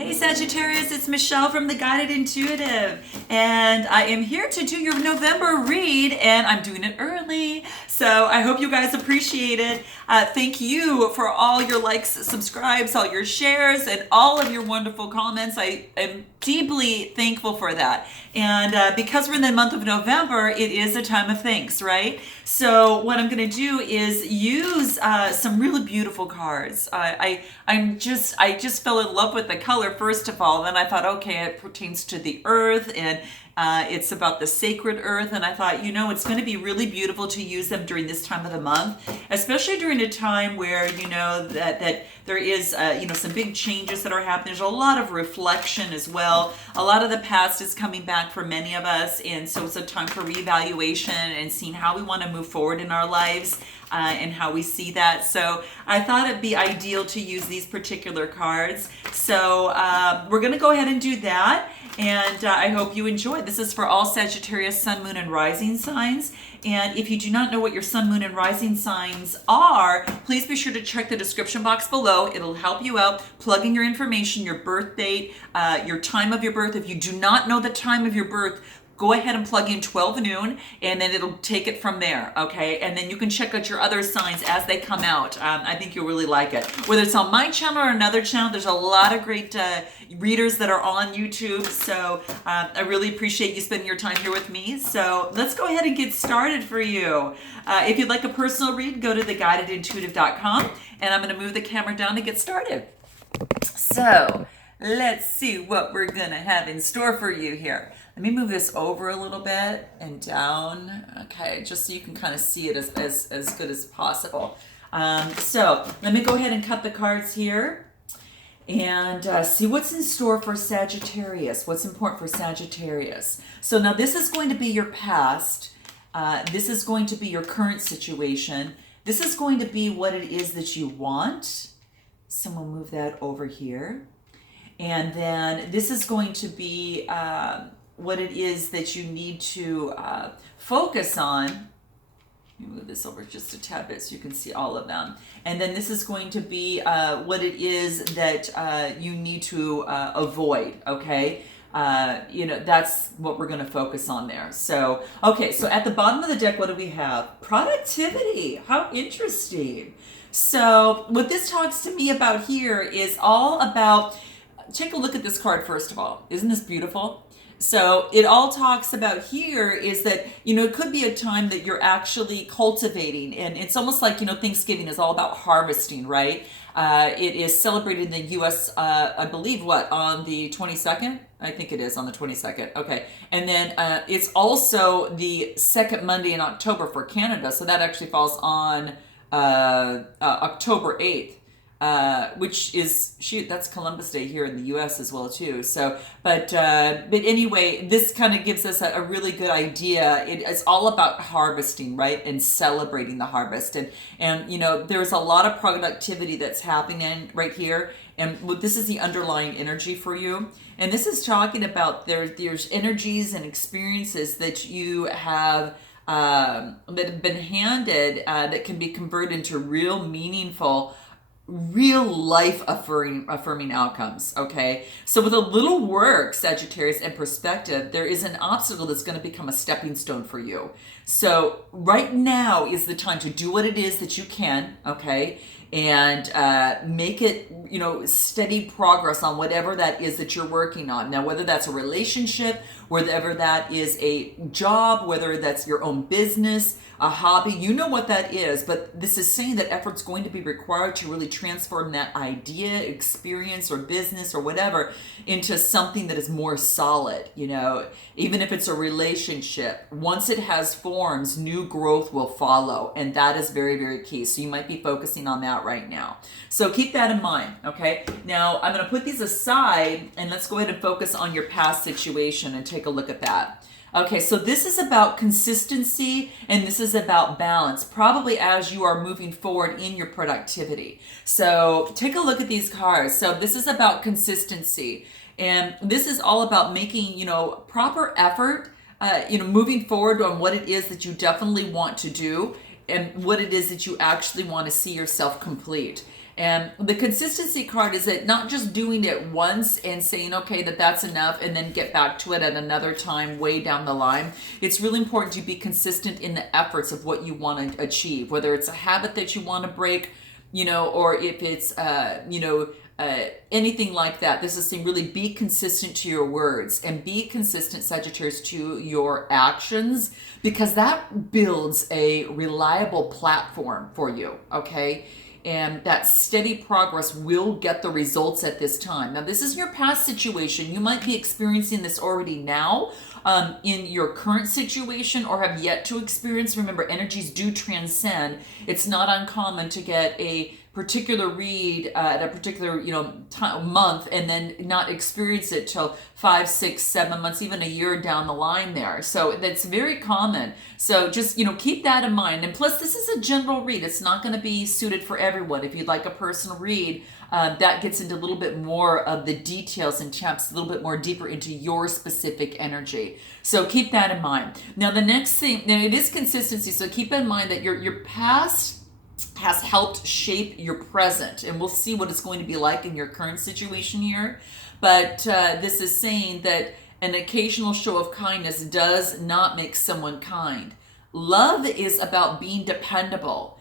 Hey Sagittarius, it's Michelle from The Guided Intuitive, and I am here to do your November read, and I'm doing it early, so I hope you guys appreciate it. Thank you for all your likes, subscribes, all your shares, and all of your wonderful comments. I am deeply thankful for that. And because we're in the month of November, it is a time of thanks, right? So what I'm going to do is use some really beautiful cards. I just fell in love with the color first of all. Then I thought, okay, it pertains to the earth, and it's about the sacred earth, and I thought, it's going to be really beautiful to use them during this time of the month, especially during a time where that there is some big changes that are happening. There's a lot of reflection as well. A lot of the past is coming back for many of us, and so it's a time for reevaluation and seeing how we want to move forward in our lives. And how we see that. So I thought it'd be ideal to use these particular cards. So we're going to go ahead and do that. And I hope you enjoy. This is for all Sagittarius, Sun, Moon, and Rising signs. And if you do not know what your Sun, Moon, and Rising signs are, please be sure to check the description box below. It'll help you out. Plug in your information, your birth date, your time of your birth. If you do not know the time of your birth, go ahead and plug in 12 noon, and then it'll take it from there, okay? And then you can check out your other signs as they come out. I think you'll really like it. Whether it's on my channel or another channel, there's a lot of great readers that are on YouTube, so I really appreciate you spending your time here with me. So let's go ahead and get started for you. If you'd like a personal read, go to theguidedintuitive.com, and I'm gonna move the camera down to get started. So let's see what we're gonna have in store for you here. Let me move this over a little bit and down, okay, just so you can kind of see it as good as possible. So let me go ahead and cut the cards here and see what's in store for Sagittarius, what's important for Sagittarius. So now this is going to be your past. This is going to be your current situation. This is going to be what it is that you want. So we'll move that over here. And then this is going to be what it is that you need to focus on. Let me move this over just a tad bit so you can see all of them. And then this is going to be what it is that you need to avoid, okay? That's what we're going to focus on there. So, okay, so at the bottom of the deck, what do we have? Productivity. How interesting. So what this talks to me about here is all about, take a look at this card first of all. Isn't this beautiful? So it all talks about here is that, it could be a time that you're actually cultivating, and it's almost like, Thanksgiving is all about harvesting, right? It is celebrated in the U.S., I believe, on the 22nd? I think it is on the 22nd. Okay. And then it's also the second Monday in October for Canada. So that actually falls on October 8th. Which is, that's Columbus Day here in the U.S. as well too. So, but anyway, this kind of gives us a really good idea. It's all about harvesting, right, and celebrating the harvest. And there's a lot of productivity that's happening right here. And this is the underlying energy for you. And this is talking about there's energies and experiences that you have that have been handed that can be converted into real meaningful, real life affirming outcomes, okay? So with a little work, Sagittarius, and perspective, there is an obstacle that's going to become a stepping stone for you. So right now is the time to do what it is that you can, okay? And make it, steady progress on whatever that is that you're working on. Now, whether that's a relationship, whether that is a job, whether that's your own business, a hobby, you know what that is. But this is saying that effort's going to be required to really transform that idea, experience, or business, or whatever into something that is more solid, even if it's a relationship. Once it has forms, new growth will follow. And that is very, very key. So you might be focusing on that right now. So keep that in mind, okay? Now, I'm going to put these aside, and let's go ahead and focus on your past situation and take a look at that. Okay, so this is about consistency, and this is about balance, probably as you are moving forward in your productivity. So take a look at these cards. So this is about consistency, and this is all about making, proper effort, moving forward on what it is that you definitely want to do and what it is that you actually want to see yourself complete. And the consistency card is that not just doing it once and saying, okay, that's enough, and then get back to it at another time way down the line. It's really important to be consistent in the efforts of what you want to achieve, whether it's a habit that you want to break, or if it's, anything like that. This is saying really be consistent to your words and be consistent, Sagittarius, to your actions, because that builds a reliable platform for you, okay? And that steady progress will get the results at this time. Now, this is your past situation. You might be experiencing this already now in your current situation, or have yet to experience. Remember, energies do transcend. It's not uncommon to get a particular read at a particular month and then not experience it till 5, 6, 7 months, even a year down the line there. So that's very common. So just keep that in mind. And plus, this is a general read. It's not going to be suited for everyone. If you'd like a personal read, that gets into a little bit more of the details and taps a little bit more deeper into your specific energy. So keep that in mind. Now, the next thing, and it is consistency. So keep in mind that your past has helped shape your present, and we'll see what it's going to be like in your current situation here. But this is saying that an occasional show of kindness does not make someone kind. Love is about being dependable.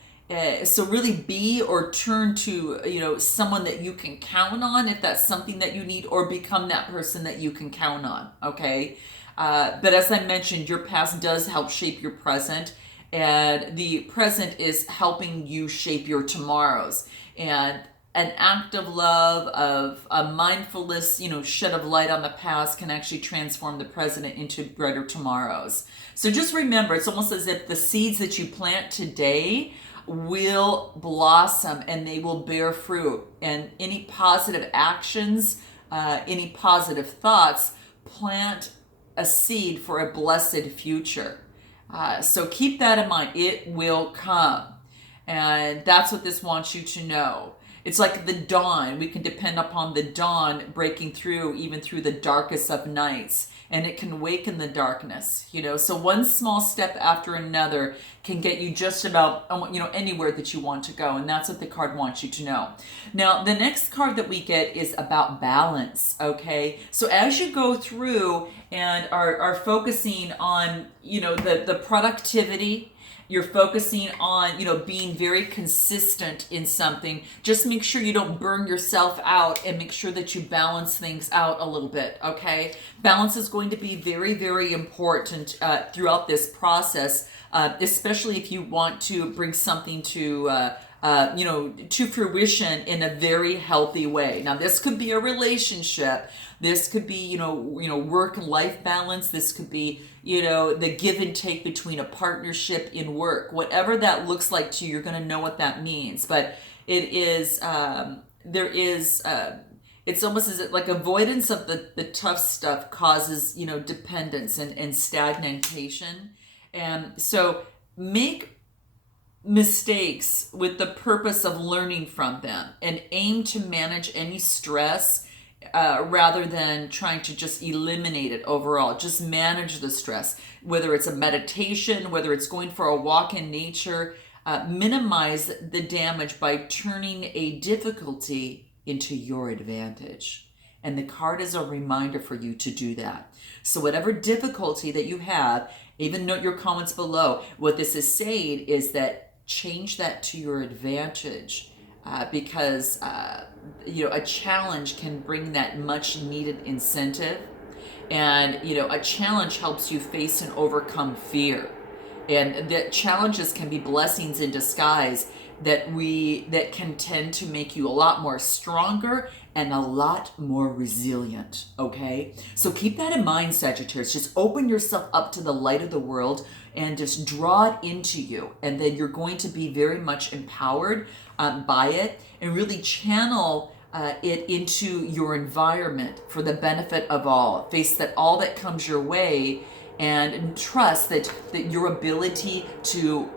So really be or turn to someone that you can count on if that's something that you need, or become that person that you can count on. Okay, but as I mentioned, your past does help shape your present. And the present is helping you shape your tomorrows. And an act of love, of a mindfulness, shed of light on the past can actually transform the present into brighter tomorrows. So just remember, it's almost as if the seeds that you plant today will blossom and they will bear fruit. And any positive actions, any positive thoughts, plant a seed for a blessed future. So keep that in mind. It will come. And that's what this wants you to know. It's like the dawn. We can depend upon the dawn breaking through, even through the darkest of nights. And it can awaken the darkness, So one small step after another can get you just about, anywhere that you want to go. And that's what the card wants you to know. Now, the next card that we get is about balance, okay? So as you go through and are focusing on, the productivity, you're focusing on, being very consistent in something. Just make sure you don't burn yourself out, and make sure that you balance things out a little bit, okay? Balance is going to be very, very important throughout this process, especially if you want to bring something to fruition in a very healthy way. Now, this could be a relationship. This could be, work-life balance. This could be, the give and take between a partnership in work. Whatever that looks like to you, you're going to know what that means. But it is, it's almost as if like avoidance of the tough stuff causes, dependence and stagnation. And so make mistakes with the purpose of learning from them, and aim to manage any stress rather than trying to just eliminate it overall. Just manage the stress, whether it's a meditation, whether it's going for a walk in nature. Minimize the damage by turning a difficulty into your advantage. And the card is a reminder for you to do that. So whatever difficulty that you have, even note your comments below. What this is saying is that change that to your advantage, because a challenge can bring that much needed incentive. And a challenge helps you face and overcome fear. And that challenges can be blessings in disguise that can tend to make you a lot more stronger and a lot more resilient, okay? So keep that in mind, Sagittarius. Just open yourself up to the light of the world and just draw it into you. And then you're going to be very much empowered by it, and really channel it into your environment for the benefit of all. Face that all that comes your way, and trust that your ability to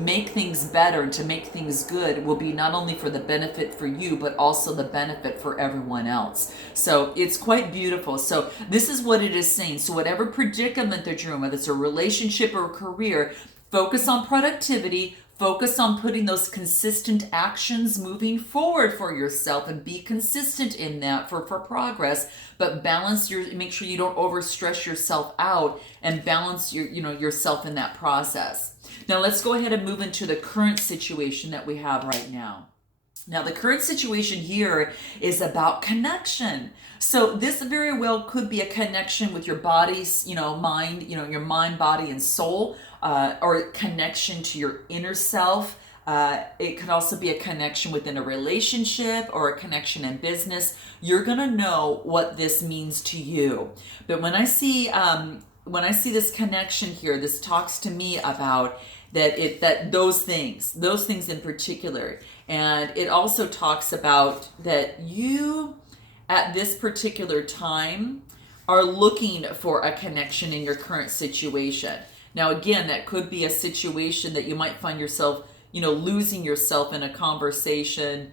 make things better and to make things good will be not only for the benefit for you, but also the benefit for everyone else. So it's quite beautiful. So this is what it is saying. So whatever predicament that you're in, whether it's a relationship or a career, focus on productivity, Focus on putting those consistent actions moving forward for yourself and be consistent in that for progress, but make sure you don't overstress yourself out and balance yourself in that process. Now let's go ahead and move into the current situation that we have right now. Now, the current situation here is about connection. So this very well could be a connection with your body's, mind, your mind, body, and soul, or a connection to your inner self. It could also be a connection within a relationship or a connection in business. You're gonna know what this means to you. But when I see this connection here, this talks to me about those things in particular. And it also talks about that you, at this particular time, are looking for a connection in your current situation. Now, again, that could be a situation that you might find yourself, losing yourself in a conversation.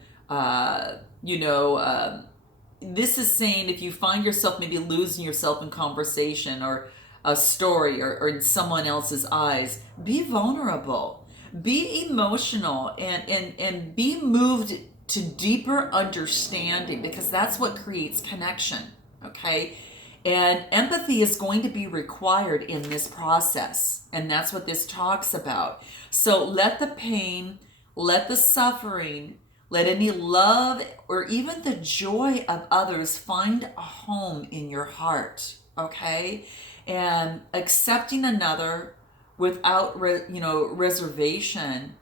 This is saying if you find yourself maybe losing yourself in conversation or a story or in someone else's eyes, be vulnerable. Be emotional and be moved to deeper understanding, because that's what creates connection, okay? And empathy is going to be required in this process, and that's what this talks about. So let the pain, let the suffering, let any love or even the joy of others find a home in your heart, okay? And accepting another without reservation,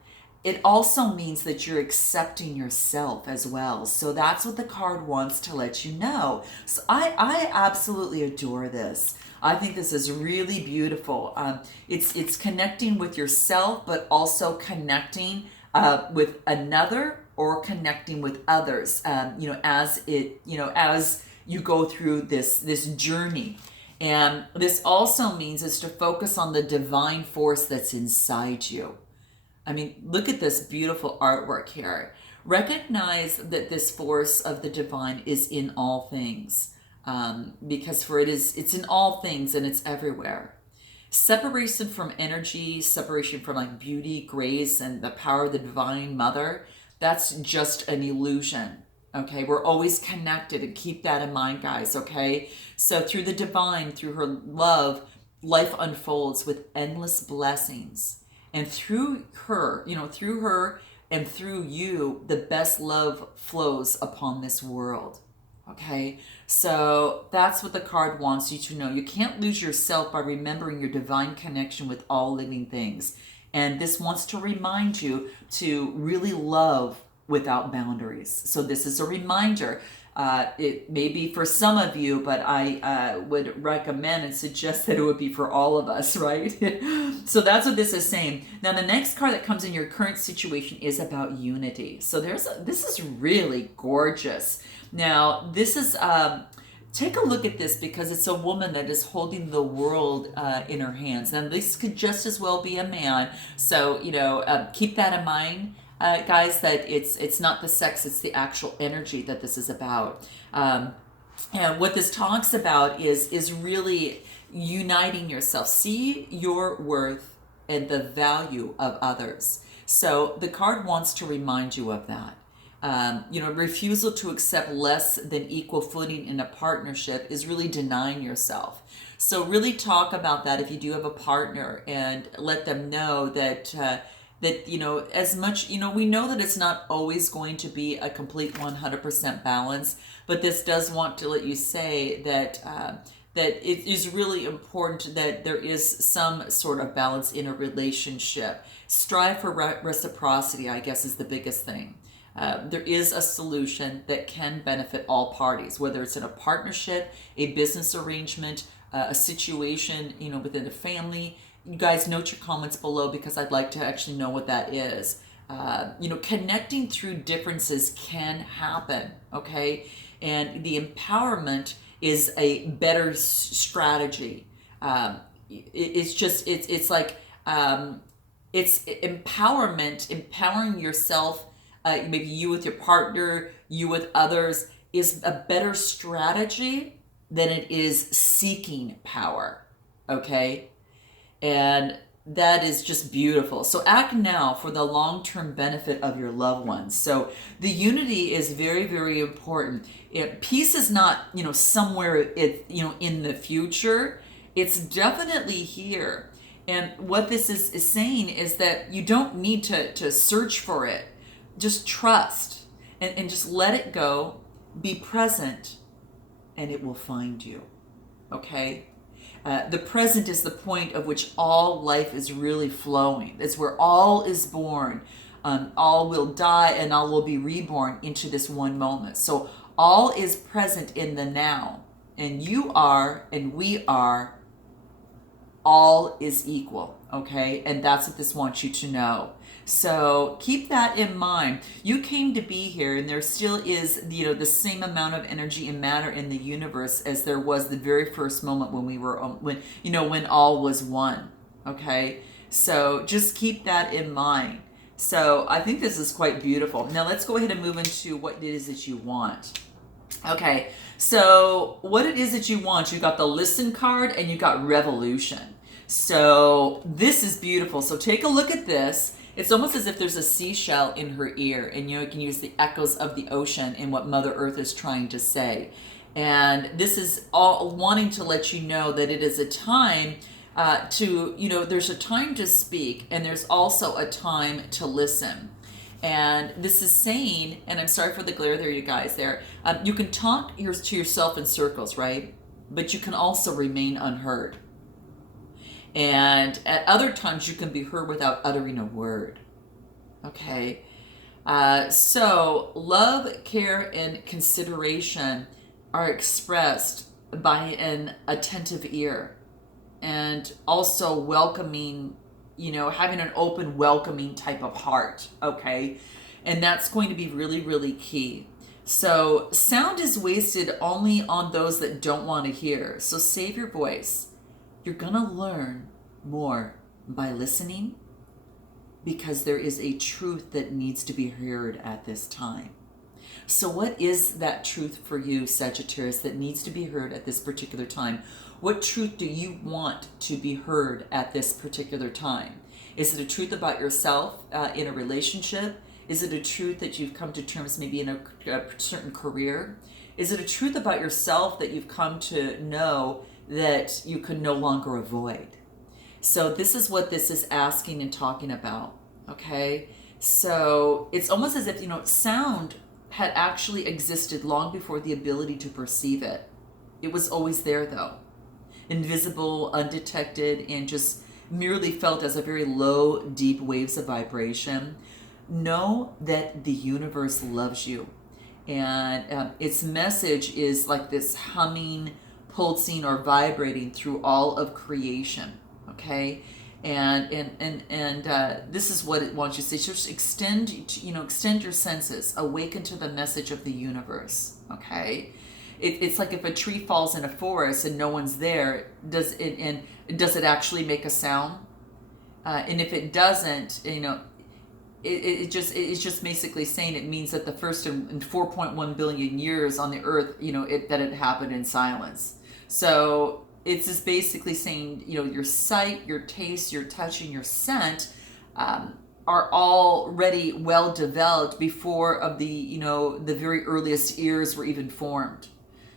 it also means that you're accepting yourself as well. So that's what the card wants to let you know. So I absolutely adore this. I think this is really beautiful. It's connecting with yourself, but also connecting with another or connecting with others. As you go through this journey. And this also means is to focus on the divine force that's inside you. I mean, look at this beautiful artwork here. Recognize that this force of the divine is in all things, because it's in all things and it's everywhere. Separation from energy, separation from like beauty, grace, and the power of the divine mother, that's just an illusion. Okay, we're always connected, and keep that in mind, guys, okay? So through the divine, through her love, life unfolds with endless blessings. And through her and through you, the best love flows upon this world, okay? So that's what the card wants you to know. You can't lose yourself by remembering your divine connection with all living things. And this wants to remind you to really love without boundaries. So this is a reminder. It may be for some of you, but I would recommend and suggest that it would be for all of us, right? So that's what this is saying. Now, the next card that comes in your current situation is about unity. So this is really gorgeous. Now, this is, take a look at this, because it's a woman that is holding the world in her hands. Now, this could just as well be a man. So, keep that in mind. Guys, that it's not the sex, it's the actual energy that this is about. And what this talks about is really uniting yourself. See your worth and the value of others. So the card wants to remind you of that. Refusal to accept less than equal footing in a partnership is really denying yourself. So really talk about that if you do have a partner, and let them know that as much, we know that it's not always going to be a complete 100% balance, but this does want to let you say that it is really important that there is some sort of balance in a relationship. Strive for reciprocity, I guess, is the biggest thing. There is a solution that can benefit all parties, whether it's in a partnership, a business arrangement, a situation, within a family. You guys note your comments below, because I'd like to actually know what that is. Connecting through differences can happen, okay? And the empowerment is a better strategy. It's empowerment, empowering yourself, maybe you with your partner, you with others, is a better strategy than it is seeking power, okay? And That is just beautiful. So act now for the long-term benefit of your loved ones. So the unity is very, very important. Peace is not, somewhere in the future. It's definitely here. And what this is saying is that you don't need to search for it. Just trust and just let it go. Be present, and it will find you. Okay? The present is the point of which all life is really flowing. It's where all is born. All will die and all will be reborn into this one moment. So all is present in the now. And you are, and we are, all is equal. Okay? And that's what this wants you to know. So keep that in mind. You came to be here, and there still is, the same amount of energy and matter in the universe as there was the very first moment when we were, when all was one. Okay, so just keep that in mind. So I think this is quite beautiful. Now let's go ahead and move into what it is that you want. Okay, so what it is that you want, you got the Listen card and you got Revolution. So this is beautiful. So take a look at this. It's almost as if there's a seashell in her ear, and you can use the echoes of the ocean in what Mother Earth is trying to say. And this is all wanting to let you know that it is a time there's a time to speak, and there's also a time to listen. And this is saying, and I'm sorry for the glare there, you guys, there. You can talk to yourself in circles, right? But you can also remain unheard. And at other times you can be heard without uttering a word. Okay? So love, care, and consideration are expressed by an attentive ear. And also welcoming, having an open, welcoming type of heart. Okay? And that's going to be really, really key. So sound is wasted only on those that don't want to hear. So save your voice. You're going to learn more by listening, because there is a truth that needs to be heard at this time. So what is that truth for you, Sagittarius, that needs to be heard at this particular time? What truth do you want to be heard at this particular time? Is it a truth about yourself in a relationship? Is it a truth that you've come to terms maybe in a certain career? Is it a truth about yourself that you've come to know that you can no longer avoid? So this is what this is asking and talking about, okay? So it's almost as if, sound had actually existed long before the ability to perceive it. It was always there, though. Invisible, undetected, and just merely felt as a very low, deep waves of vibration. Know that the universe loves you. And its message is like this humming, pulsing, or vibrating through all of creation. Okay, and this is what it wants you to say. Just extend your senses, awaken to the message of the universe. Okay, it's like if a tree falls in a forest and no one's there, does it actually make a sound? And if it doesn't, it's just basically saying it means that the first in 4.1 billion years on the earth, that it happened in silence. So it's just basically saying, your sight, your taste, your touch, and your scent are already well developed before of the very earliest ears were even formed.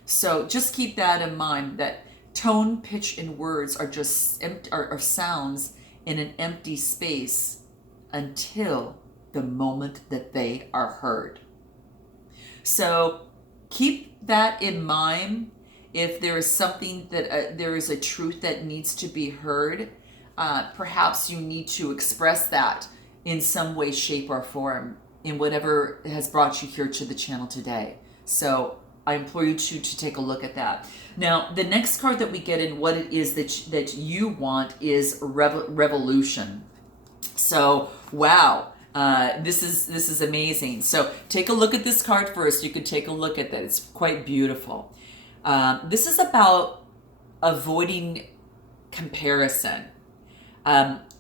So just keep that in mind, that tone, pitch, and words are just are sounds in an empty space until the moment that they are heard. So keep that in mind. If there is something that there is a truth that needs to be heard, perhaps you need to express that in some way, shape, or form in whatever has brought you here to the channel today. So I implore you to take a look at that. Now, the next card that we get in what it is that you want is Revolution. So, wow. This is amazing. So take a look at this card first. You can take a look at that. It's quite beautiful. This is about avoiding comparison.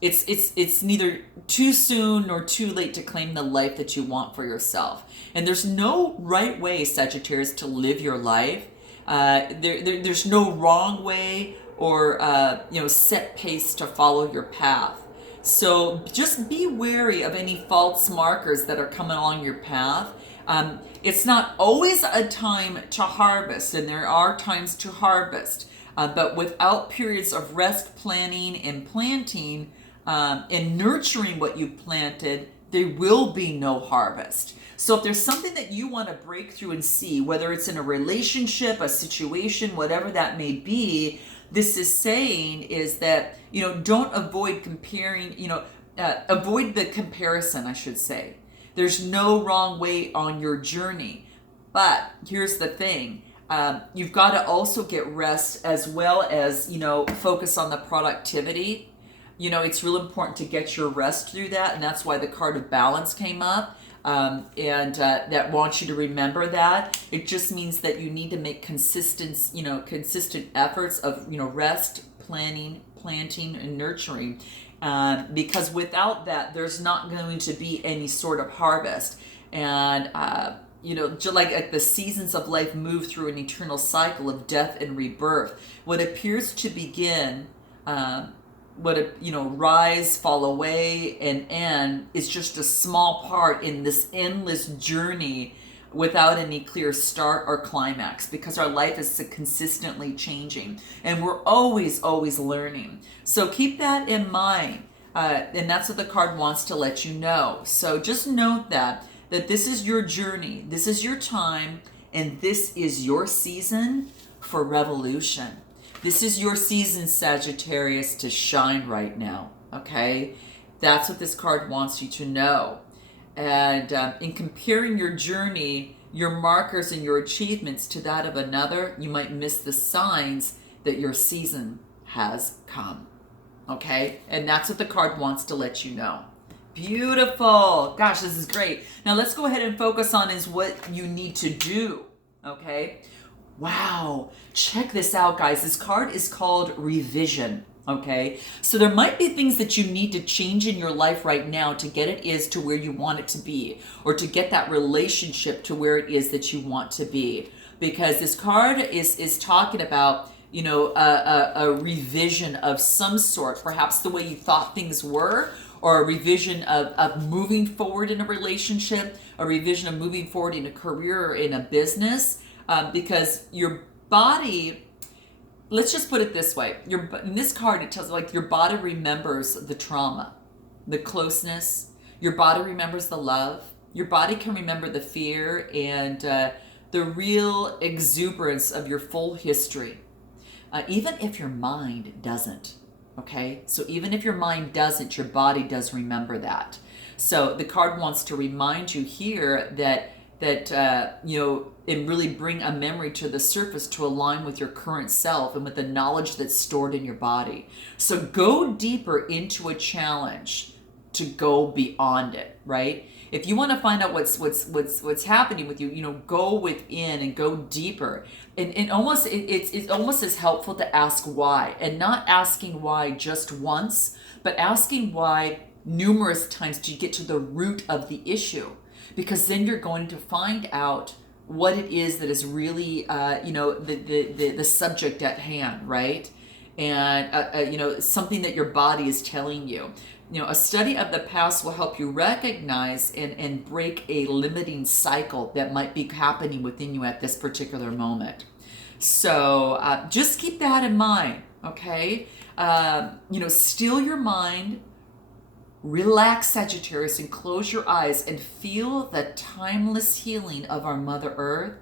It's neither too soon nor too late to claim the life that you want for yourself. And there's no right way, Sagittarius, to live your life. There's no wrong way or set pace to follow your path. So just be wary of any false markers that are coming along your path. It's not always a time to harvest, and there are times to harvest. But without periods of rest, planning, and planting, and nurturing what you planted, there will be no harvest. So if there's something that you want to break through and see, whether it's in a relationship, a situation, whatever that may be, this is saying is that, don't avoid comparing, avoid the comparison, I should say. There's no wrong way on your journey. But here's the thing. You've got to also get rest as well as, focus on the productivity. It's real important to get your rest through that. And that's why the card of balance came up. That wants you to remember that. It just means that you need to make consistent efforts of, rest, planning, planting, and nurturing. Because without that, there's not going to be any sort of harvest. And, just like the seasons of life move through an eternal cycle of death and rebirth, what appears to begin, rise, fall away, and end is just a small part in this endless journey without any clear start or climax, because our life is consistently changing and we're always learning. So keep that in mind, and that's what the card wants to let you know. So just note that this is your journey, this is your time, and this is your season for revolution. This is your season, Sagittarius, to shine right now, okay? That's what this card wants you to know. And in comparing your journey, your markers and your achievements to that of another, you might miss the signs that your season has come, okay? And that's what the card wants to let you know. Beautiful. Gosh, this is great. Now let's go ahead and focus on is what you need to do, okay? Wow, check this out, guys. This card is called revision, okay? So there might be things that you need to change in your life right now to get it is to where you want it to be, or to get that relationship to where it is that you want to be. Because this card is talking about, a revision of some sort, perhaps the way you thought things were, or a revision of moving forward in a relationship, a revision of moving forward in a career or in a business. Because your body, let's just put it this way, in this card it tells like your body remembers the trauma, the closeness, your body remembers the love, your body can remember the fear and the real exuberance of your full history, even if your mind doesn't, okay? So even if your mind doesn't, your body does remember that. So the card wants to remind you here that and really bring a memory to the surface to align with your current self and with the knowledge that's stored in your body. So go deeper into a challenge to go beyond it, right? If you want to find out what's happening with you, go within and go deeper. And it's almost as helpful to ask why, and not asking why just once, but asking why numerous times to get to the root of the issue. Because then you're going to find out what it is that is really, the subject at hand, right? And, something that your body is telling you. A study of the past will help you recognize and break a limiting cycle that might be happening within you at this particular moment. So just keep that in mind, okay? Still your mind. Relax, Sagittarius, and close your eyes and feel the timeless healing of our Mother Earth.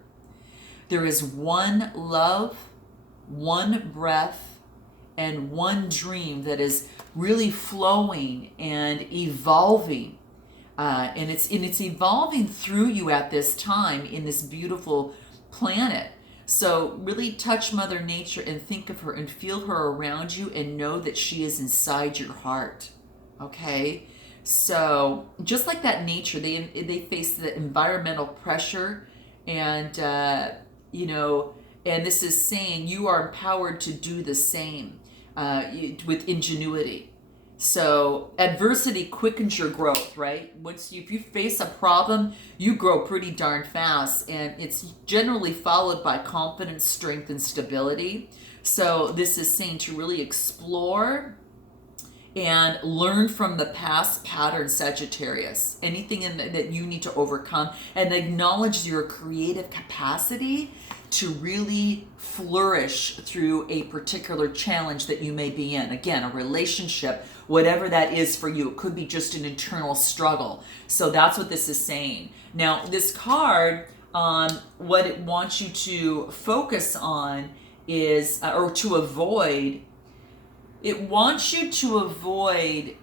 There is one love, one breath, and one dream that is really flowing and evolving. And it's evolving through you at this time in this beautiful planet. So really touch Mother Nature and think of her and feel her around you and know that she is inside your heart. Okay, so just like that nature, they face the environmental pressure, and and this is saying you are empowered to do the same with ingenuity. So adversity quickens your growth, right? If you face a problem, you grow pretty darn fast, and it's generally followed by confidence, strength, and stability. So this is saying to really explore and learn from the past patterns, Sagittarius. Anything that you need to overcome, and acknowledge your creative capacity to really flourish through a particular challenge that you may be in. Again, a relationship, whatever that is for you. It could be just an internal struggle. So that's what this is saying. Now, this card, what it wants you to focus on is, or to avoid, it wants you to avoid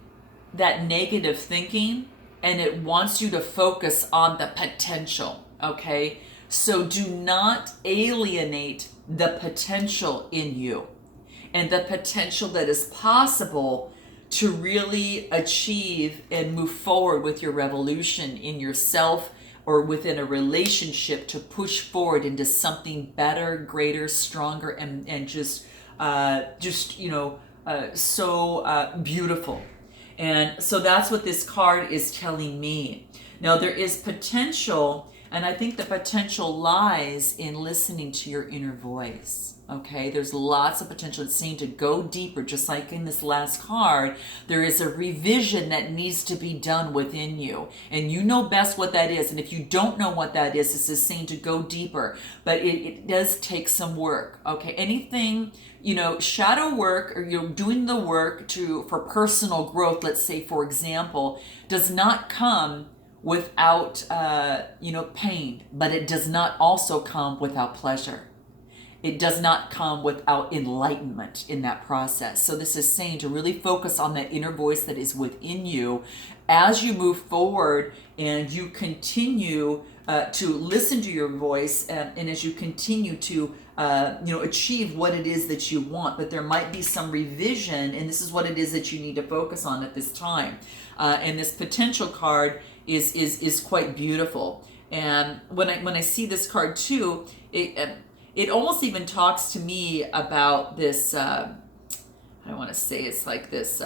that negative thinking, and it wants you to focus on the potential, okay? So do not alienate the potential in you and the potential that is possible to really achieve and move forward with your revolution in yourself or within a relationship, to push forward into something better, greater, stronger, and just so beautiful. And so that's what this card is telling me. Now, there is potential, and I think the potential lies in listening to your inner voice. Okay, there's lots of potential. It's saying to go deeper, just like in this last card. There is a revision that needs to be done within you, and you know best what that is. And if you don't know what that is, this is saying to go deeper, but it does take some work. Okay, anything, shadow work, or doing the work for personal growth, let's say, for example, does not come without pain, but it does not also come without pleasure. It does not come without enlightenment in that process. So this is saying to really focus on that inner voice that is within you as you move forward, and you continue to listen to your voice, and as you continue to achieve what it is that you want. But there might be some revision, and this is what it is that you need to focus on at this time. And this potential card is quite beautiful. And when I see this card too, it almost even talks to me about this, I don't want to say it's like this,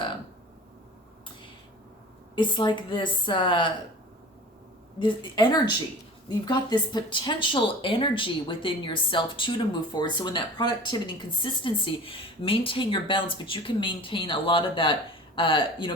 this energy. You've got this potential energy within yourself too to move forward. So in that productivity and consistency, maintain your balance, but you can maintain a lot of that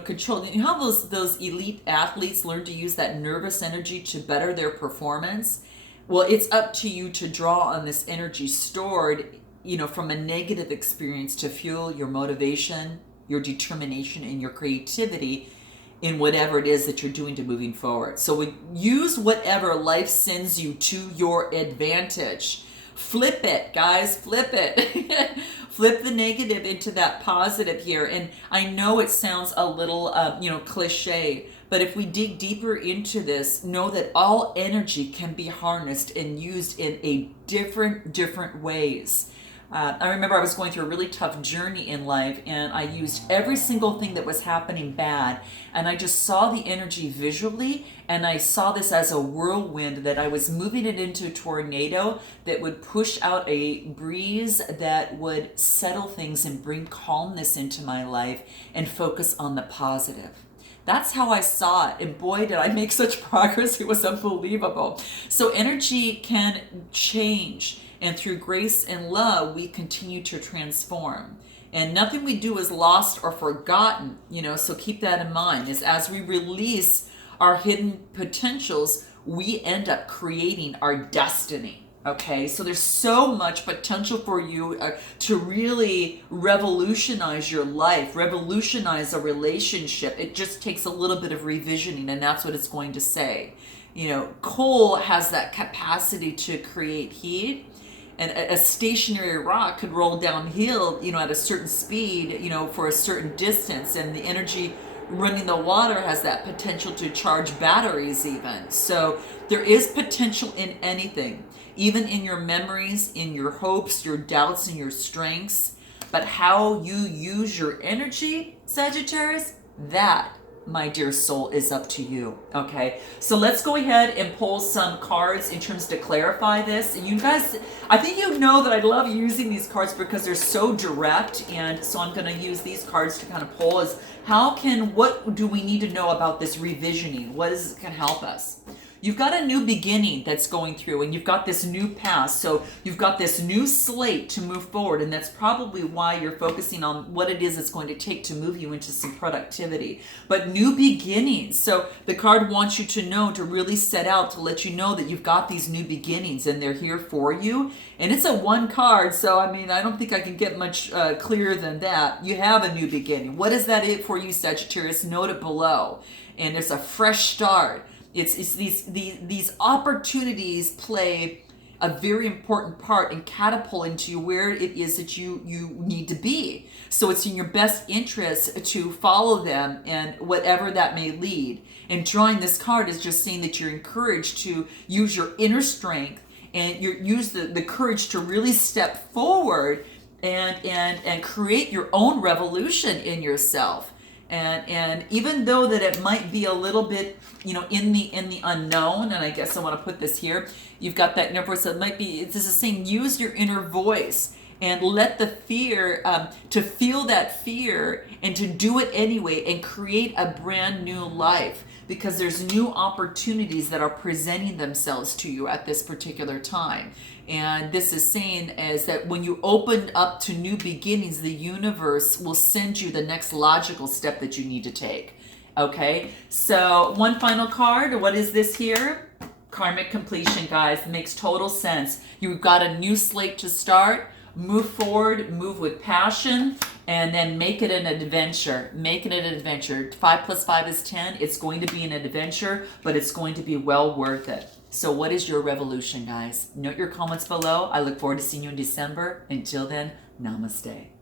control. You know how those elite athletes learn to use that nervous energy to better their performance? Well, it's up to you to draw on this energy stored, from a negative experience to fuel your motivation, your determination, and your creativity in whatever it is that you're doing to moving forward. So use whatever life sends you to your advantage. Flip it, guys, flip it. Flip the negative into that positive here. And I know it sounds a little, cliche, but if we dig deeper into this, know that all energy can be harnessed and used in a different ways. I remember I was going through a really tough journey in life, and I used every single thing that was happening bad, and I just saw the energy visually, and I saw this as a whirlwind, that I was moving it into a tornado that would push out a breeze that would settle things and bring calmness into my life and focus on the positive. That's how I saw it. And boy, did I make such progress. It was unbelievable. So energy can change. And through grace and love, we continue to transform. And nothing we do is lost or forgotten, so keep that in mind. As we release our hidden potentials, we end up creating our destiny. Okay, so there's so much potential for you to really revolutionize your life, revolutionize a relationship. It just takes a little bit of revisioning, and that's what it's going to say. Coal has that capacity to create heat, and a stationary rock could roll downhill, at a certain speed, for a certain distance, and the energy running the water has that potential to charge batteries even. So there is potential in anything, even in your memories, in your hopes, your doubts, and your strengths. But how you use your energy, Sagittarius, that, my dear soul, is up to you. Okay, so let's go ahead and pull some cards in terms to clarify this. And you guys, I think you know that I love using these cards because they're so direct, and so I'm going to use these cards to kind of pull as what do we need to know about this revisioning? What can help us? You've got a new beginning that's going through, and you've got this new past. So you've got this new slate to move forward, and that's probably why you're focusing on what it is it's going to take to move you into some productivity. But new beginnings. So the card wants you to know, to really set out to let you know that you've got these new beginnings, and they're here for you. And it's a 1 card, so I mean, I don't think I can get much clearer than that. You have a new beginning. What is that for you, Sagittarius? Note it below. And it's a fresh start. It's these opportunities play a very important part in catapulting you where it is that you need to be. So it's in your best interest to follow them, and whatever that may lead. And drawing this card is just saying that you're encouraged to use your inner strength, and use the courage to really step forward and create your own revolution in yourself. And even though that it might be a little bit, in the unknown, and I guess I want to put this here, you've got that inner voice. So it might be, this is saying, use your inner voice and let the fear, to feel that fear and to do it anyway and create a brand new life, because there's new opportunities that are presenting themselves to you at this particular time. And this is saying is that when you open up to new beginnings, the universe will send you the next logical step that you need to take. Okay, so one final card. What is this here? Karmic completion, guys. It makes total sense. You've got a new slate to start. Move forward, move with passion, and then make it an adventure. Make it an adventure. 5 + 5 is 10. It's going to be an adventure, but it's going to be well worth it. So what is your revolution, guys? Note your comments below. I look forward to seeing you in December. Until then, namaste.